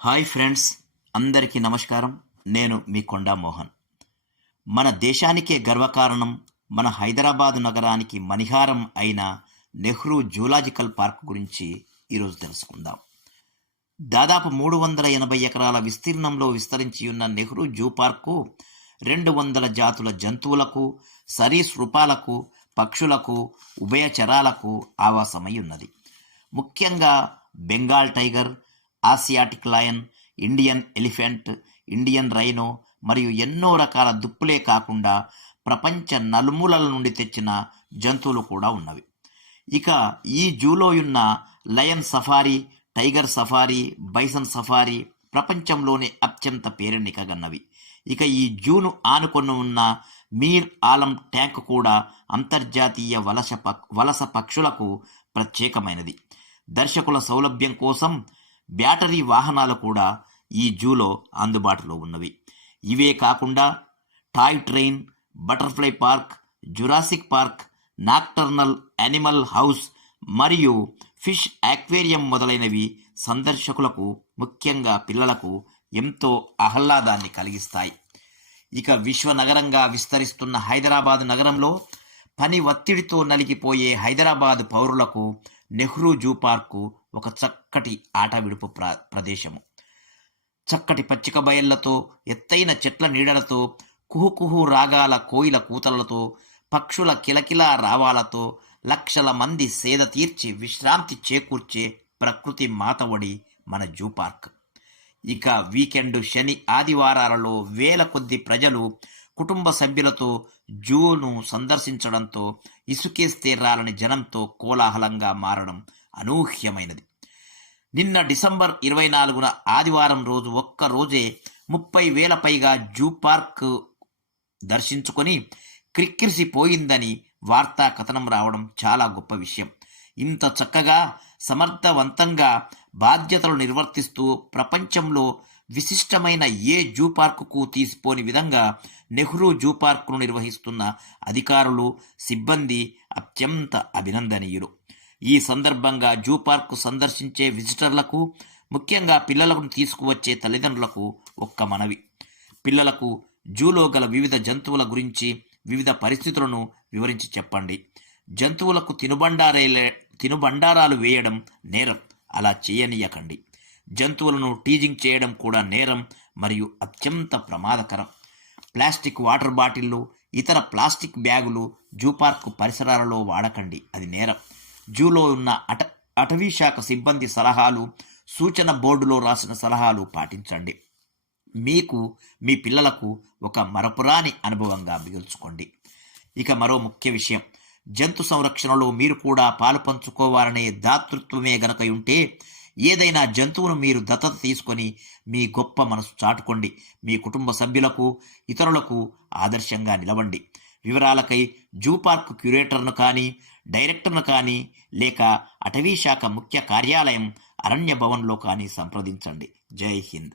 Hi friends, అందరికీ నమస్కారం. నేను మీ కొండా మోహన్. మన దేశానికే గర్వకారణం, మన హైదరాబాదు నగరానికి మణిహారం అయిన నెహ్రూ జూలాజికల్ పార్క్ గురించి ఈరోజు తెలుసుకుందాం. దాదాపు 380 ఎకరాల విస్తీర్ణంలో విస్తరించి ఉన్న నెహ్రూ జూ పార్కు 200 జాతుల జంతువులకు, సరీసృపాలకు, పక్షులకు, ఉభయచరాలకు ఆవాసమై ఉన్నది. ముఖ్యంగా Bengal tiger, Asiatic lion, Indian elephant, Indian rhino మరియు ఎన్నో రకాల దుప్పులే కాకుండా ప్రపంచ నలుమూలల నుండి తెచ్చిన జంతువులు కూడా ఉన్నవి. ఇక ఈ జూలో ఉన్న lion safari, tiger safari, bison safari ప్రపంచంలోనే అత్యంత పేరెన్నికగన్నవి. ఇక ఈ జూను ఆనుకొని ఉన్న మీర్ ఆలం ట్యాంక్ కూడా అంతర్జాతీయ వలస పక్షులకు ప్రత్యేకమైనది. దర్శకుల సౌలభ్యం కోసం బ్యాటరీ వాహనాలు కూడా ఈ జూలో అందుబాటులో ఉన్నవి. ఇవే కాకుండా toy train, butterfly park, Jurassic park, nocturnal animal house మరియు ఫిష్ ఆక్వేరియం మొదలైనవి సందర్శకులకు, ముఖ్యంగా పిల్లలకు ఎంతో ఆహ్లాదాన్ని కలిగిస్తాయి. ఇక విశ్వనగరంగా విస్తరిస్తున్న హైదరాబాద్ నగరంలో పని ఒత్తిడితో నలిగిపోయే హైదరాబాద్ పౌరులకు నెహ్రూ జూ పార్కు ఒక చక్కటి ఆట విడుపు ప్రదేశము. చక్కటి పచ్చిక బయళ్లతో, ఎత్తైన చెట్ల నీడలతో, కుహుకుహు రాగాల కోయిల కూతలతో, పక్షుల కిలకిలా రావాలతో లక్షల మంది సేద తీర్చి విశ్రాంతి చేకూర్చే ప్రకృతి మాతవడి మన జూ పార్క్. ఇక వీకెండ్ శని ఆదివారాలలో వేల కొద్ది ప్రజలు కుటుంబ సభ్యులతో జూను సందర్శించడంతో ఇసుకేస్తే రాలని జనంతో కోలాహలంగా మారడం అనూహ్యమైనది. నిన్న డిసెంబర్ 24న ఆదివారం రోజు ఒక్కరోజే 30,000 పైగా జూ పార్క్ దర్శించుకొని క్రిక్కిరిసిపోయిందని వార్తా కథనం రావడం చాలా గొప్ప విషయం. ఇంత చక్కగా, సమర్థవంతంగా బాధ్యతలు నిర్వర్తిస్తూ ప్రపంచంలో విశిష్టమైన ఏ జూ పార్కుకు తీసిపోని విధంగా నెహ్రూ జూ పార్కును నిర్వహిస్తున్న అధికారులు, సిబ్బంది అత్యంత అభినందనీయులు. ఈ సందర్భంగా జూ పార్కు సందర్శించే విజిటర్లకు, ముఖ్యంగా పిల్లలకు తీసుకువచ్చే తల్లిదండ్రులకు ఒక్క మనవి: పిల్లలకు జూలో గల వివిధ జంతువుల గురించి, వివిధ పరిస్థితులను వివరించి చెప్పండి. జంతువులకు తినుబండారాలు వేయడం నేరం, అలా చేయనీయకండి. జంతువులను టీజింగ్ చేయడం కూడా నేరం మరియు అత్యంత ప్రమాదకరం. ప్లాస్టిక్ వాటర్ బాటిళ్లు, ఇతర ప్లాస్టిక్ బ్యాగులు జూ పార్కు పరిసరాలలో వాడకండి, అది నేరం. జూలో ఉన్న అటవీ శాఖ సిబ్బంది సలహాలు, సూచన బోర్డులో రాసిన సలహాలు పాటించండి. మీకు, మీ పిల్లలకు ఒక మరపురాని అనుభవంగా మిగుల్చుకోండి. ఇక మరో ముఖ్య విషయం: జంతు సంరక్షణలో మీరు కూడా పాలు పంచుకోవాలనే దాతృత్వమే గనక ఉంటే ఏదైనా జంతువును మీరు దత్తత తీసుకొని మీ గొప్ప మనసు చాటుకోండి. మీ కుటుంబ సభ్యులకు, ఇతరులకు ఆదర్శంగా నిలవండి. వివరాలకై జూ పార్క్ క్యూరేటర్ను కానీ, డైరెక్టర్ను కానీ, లేక అటవీ శాఖ ముఖ్య కార్యాలయం అరణ్య భవన్లో కానీ సంప్రదించండి. జై హింద్.